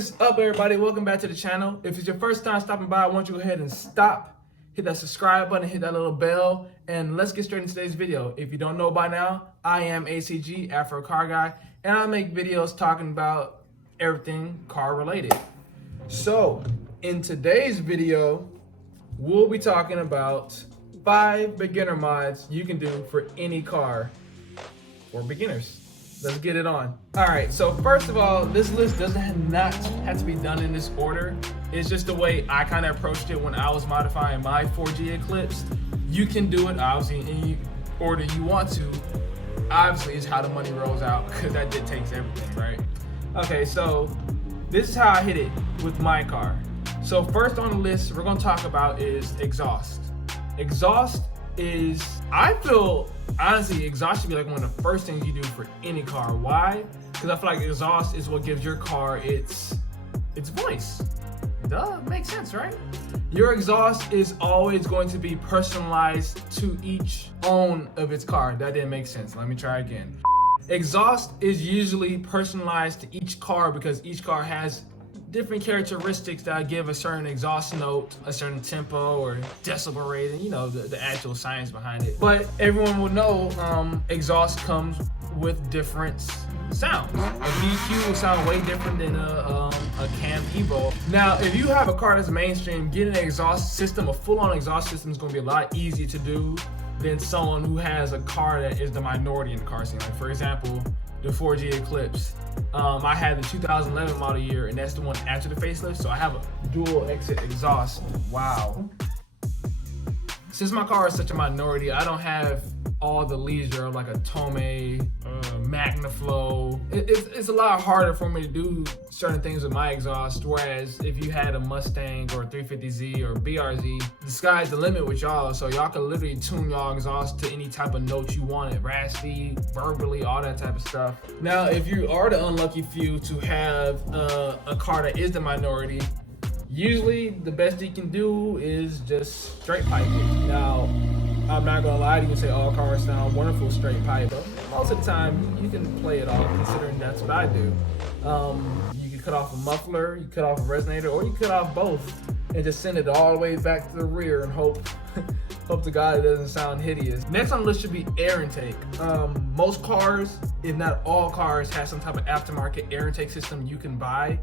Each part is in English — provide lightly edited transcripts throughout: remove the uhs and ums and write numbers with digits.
is up, everybody? Welcome back to the channel. If it's your first time stopping by, I want you to go ahead and stop, hit that subscribe button, hit that little bell, and let's get straight into today's video. If you don't know by now, I am ACG, Afro Car Guy, and I make videos talking about everything car related. So, in today's video, we'll be talking about 5 beginner mods you can do for any car for beginners. Let's get it on. All right, so first of all, this list doesn't not have to be done in this order. It's just the way I kind of approached it when I was modifying my 4G Eclipse. You can do it obviously in any order you want to. Obviously, it's how the money rolls out because that dictates everything, right? Okay, so this is how I hit it with my car. So first on the list we're gonna talk about is exhaust. Exhaust is, I feel, honestly, exhaust should be like one of the first things you do for any car. Why? Because I feel like exhaust is what gives your car its voice. Duh, makes sense, right? Your exhaust is always going to be personalized to each own of its car. That didn't make sense. Let me try again. Exhaust is usually personalized to each car because each car has different characteristics that give a certain exhaust note, a certain tempo or decibel rating, you know, the actual science behind it. But everyone will know exhaust comes with different sounds. A VQ will sound way different than a Cam Evo. Now, if you have a car that's mainstream, getting an exhaust system, a full-on exhaust system is gonna be a lot easier to do than someone who has a car that is the minority in the car scene. Like for example, the 4G Eclipse. I had the 2011 model year, and that's the one after the facelift, so I have a dual exit exhaust. Wow. Since my car is such a minority, I don't have all the leisure of like a Tomei, Magnaflow. It's a lot harder for me to do certain things with my exhaust, whereas if you had a Mustang or a 350Z or BRZ, the sky's the limit with y'all, so y'all can literally tune y'all exhaust to any type of note you want, it raspy, verbally, all that type of stuff. Now, if you are the unlucky few to have a car that is the minority, usually the best you can do is just straight pipe it. Now, I'm not gonna lie to you and say all cars sound wonderful straight pipe, but most of the time you can play it off, considering that's what I do. You can cut off a muffler, you cut off a resonator, or you cut off both and just send it all the way back to the rear and hope to God it doesn't sound hideous. Next on the list should be air intake. Most cars, if not all cars, have some type of aftermarket air intake system you can buy.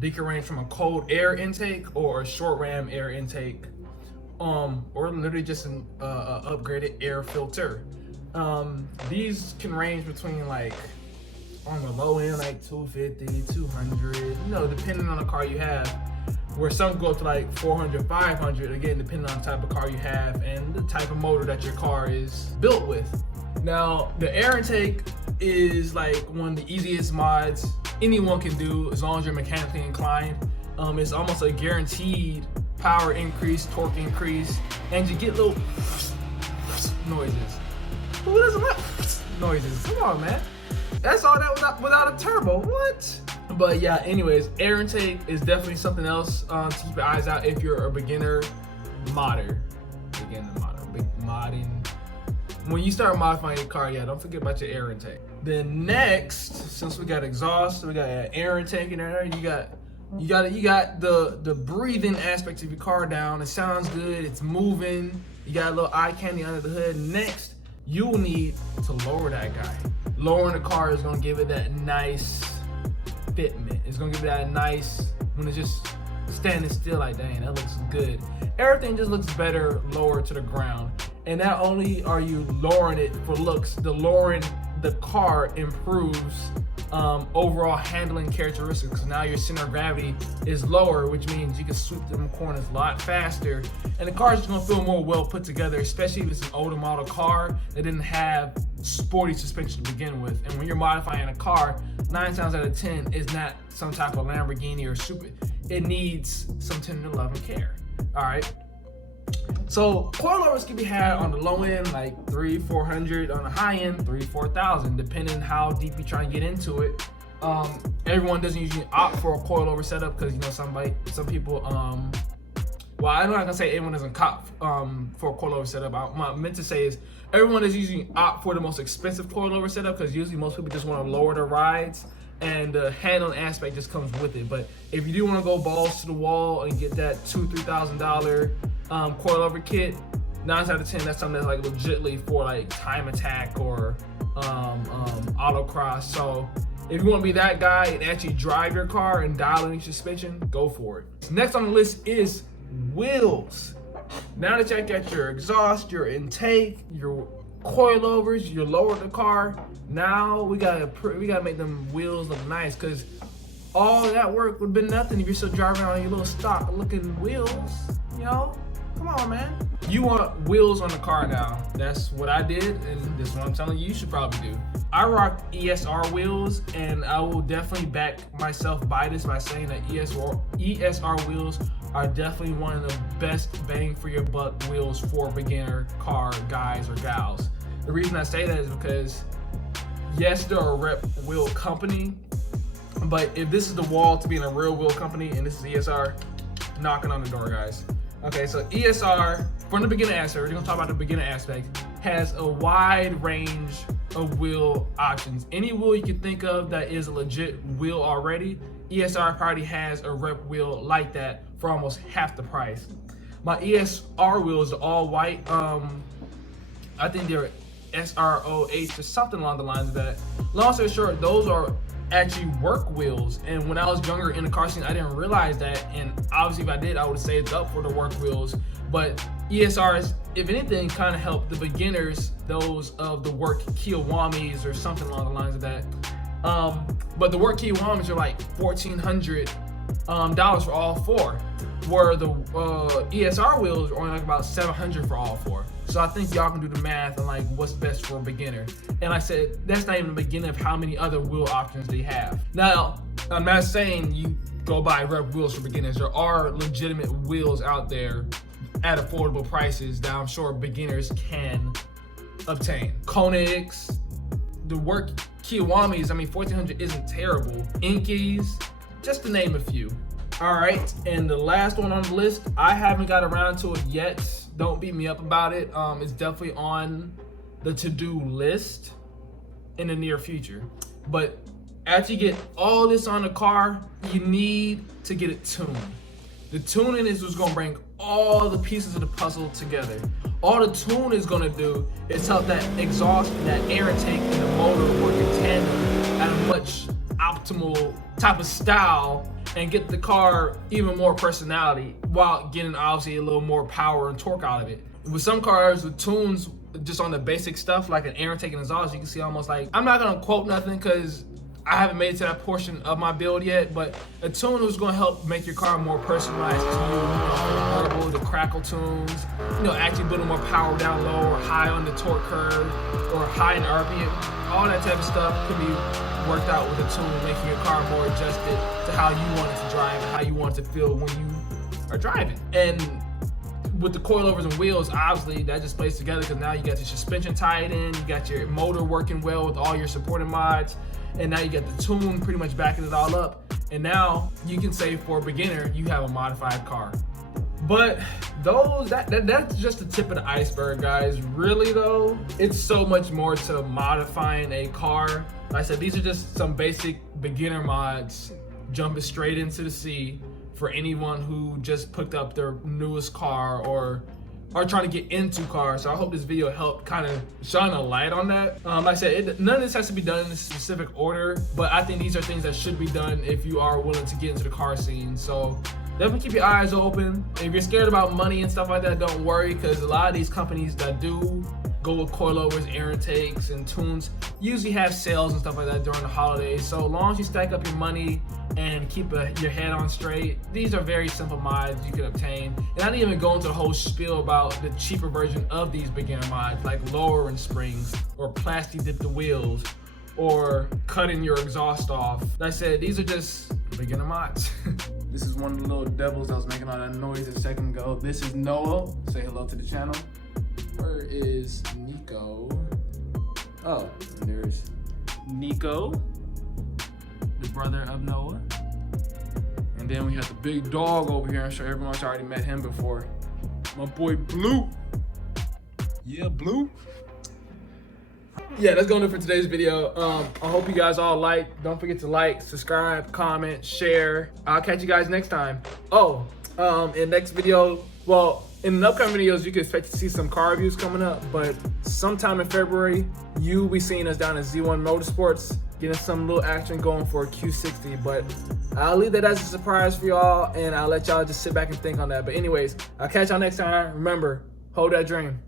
They can range from a cold air intake or a short ram air intake, or literally just an upgraded air filter. These can range between like, on the low end, like 250, 200, you know, depending on the car you have, where some go to like 400, 500, again, depending on the type of car you have and the type of motor that your car is built with. Now, the air intake is like one of the easiest mods anyone can do as long as you're mechanically inclined. It's almost a guaranteed power increase, torque increase, and you get little noises. Who doesn't like noises? Come on, man. That's all that without a turbo. What? But yeah, anyways, air intake is definitely something else to keep your eyes out if you're a beginner modder. Modding. When you start modifying your car, yeah, don't forget about your air intake. Then next, since we got exhaust, we got air intake in there, you got the breathing aspect of your car down. It sounds good, it's moving, you got a little eye candy under the hood. Next, you will need to lower that guy. Lowering the car is gonna give it that nice fitment. It's gonna give it that nice, when it's just standing still, like, dang, that looks good. Everything just looks better lower to the ground. And not only are you lowering it for looks, lowering the car improves overall handling characteristics. Now your center of gravity is lower, which means you can sweep them corners a lot faster, and the car is just gonna feel more well put together, especially if it's an older model car that didn't have sporty suspension to begin with. And when you're modifying a car, 9 times out of 10 is not some type of Lamborghini or super. It needs some tender love and care. All right. So coilovers can be had on the low end, like 300-400, on the high end, 3,000-4,000, depending how deep you try and get into it. Everyone doesn't usually opt for a coilover setup because, you know, some people, well, I'm not gonna say everyone doesn't opt for a coilover setup. What I meant to say is everyone is usually opt for the most expensive coilover setup because usually most people just want to lower their rides and the handling aspect just comes with it. But if you do want to go balls to the wall and get that $2,000-3,000 coilover kit, 9 out of 10 that's something that's like legitly for like time attack or autocross. So if you want to be that guy and actually drive your car and dial in your suspension, go for it. Next on the list is wheels. Now that you got your exhaust, your intake, your coilovers, you lower the car, now we gotta make them wheels look nice, because all that work would have been nothing if you're still driving on your little stock looking wheels, you know? Come on, man. You want wheels on the car now. That's what I did, and this is what I'm telling you should probably do. I rock ESR wheels, and I will definitely back myself by this by saying that ESR wheels are definitely one of the best bang for your buck wheels for beginner car guys or gals. The reason I say that is because, yes, they're a rep wheel company, but if this is the wall to being a real wheel company and this is ESR, knocking on the door, guys. Okay, so ESR, from the beginner aspect, we're gonna talk about the beginner aspect, has a wide range of wheel options. Any wheel you can think of that is a legit wheel already, ESR probably has a rep wheel like that for almost half the price. My ESR wheels are all white. I think they're SROH or something along the lines of that. Long story short, those are actually work wheels, and when I was younger in the car scene, I didn't realize that, and obviously if I did, I would have saved up for the work wheels. But ESRs, if anything, kind of help the beginners, those of the work Kiwamis or something along the lines of that. But the work Kiwamis are like $1,400 for all four, where the ESR wheels are only like about $700 for all four. So I think y'all can do the math on like what's best for a beginner. And like I said, that's not even the beginning of how many other wheel options they have. Now, I'm not saying you go buy rep wheels for beginners. There are legitimate wheels out there at affordable prices that I'm sure beginners can obtain. Koenigs, the work Kiwamis, I mean, $1,400 isn't terrible. Inkis, just to name a few. All right, and the last one on the list, I haven't got around to it yet. Don't beat me up about it. It's definitely on the to-do list in the near future. But after you get all this on the car, you need to get it tuned. The tuning is what's gonna bring all the pieces of the puzzle together. All the tune is gonna do is help that exhaust and that air intake and the motor work in tandem at a much optimal type of style and get the car even more personality while getting obviously a little more power and torque out of it. With some cars, with tunes just on the basic stuff like an air intake and exhaust, you can see almost like, I'm not gonna quote nothing because I haven't made it to that portion of my build yet, but a tune is gonna help make your car more personalized to you. The crackle tunes, actually building more power down low or high on the torque curve or high in RPM. All that type of stuff can be worked out with a tune, making your car more adjusted to how you want it to drive and how you want it to feel when you are driving. And with the coilovers and wheels, obviously that just plays together because now you got your suspension tied in, you got your motor working well with all your supporting mods, and now you got the tune pretty much backing it all up. And now you can say for a beginner, you have a modified car. But that's just the tip of the iceberg, guys. Really though, it's so much more to modifying a car. Like I said, these are just some basic beginner mods jumping straight into the sea for anyone who just picked up their newest car or are trying to get into cars. So I hope this video helped kind of shine a light on that. Like I said, none of this has to be done in a specific order, but I think these are things that should be done if you are willing to get into the car scene. So definitely keep your eyes open. If you're scared about money and stuff like that, don't worry, because a lot of these companies that do go with coilovers, air intakes, and tunes usually have sales and stuff like that during the holidays. So long as you stack up your money and keep your head on straight, these are very simple mods you can obtain. And I didn't even go into the whole spiel about the cheaper version of these beginner mods, like lowering springs or plastic dip the wheels or cutting your exhaust off. Like I said, these are just beginner mods. This is one of the little devils that was making all that noise a second ago. This is Noah. Say hello to the channel. Where is Nico? Oh, and there's Nico, the brother of Noah. And then we have the big dog over here. I'm sure everyone's already met him before. My boy Blue. Yeah, Blue. Yeah, that's gonna do it for today's video. I hope you guys all like. Don't forget to like, subscribe, comment, share. I'll catch you guys next time. Oh, in next video, well, in the upcoming videos, you can expect to see some car reviews coming up, but sometime in February, you will be seeing us down at Z1 Motorsports, getting some little action going for a Q60, but I'll leave that as a surprise for y'all, and I'll let y'all just sit back and think on that. But anyways, I'll catch y'all next time. Remember, hold that dream.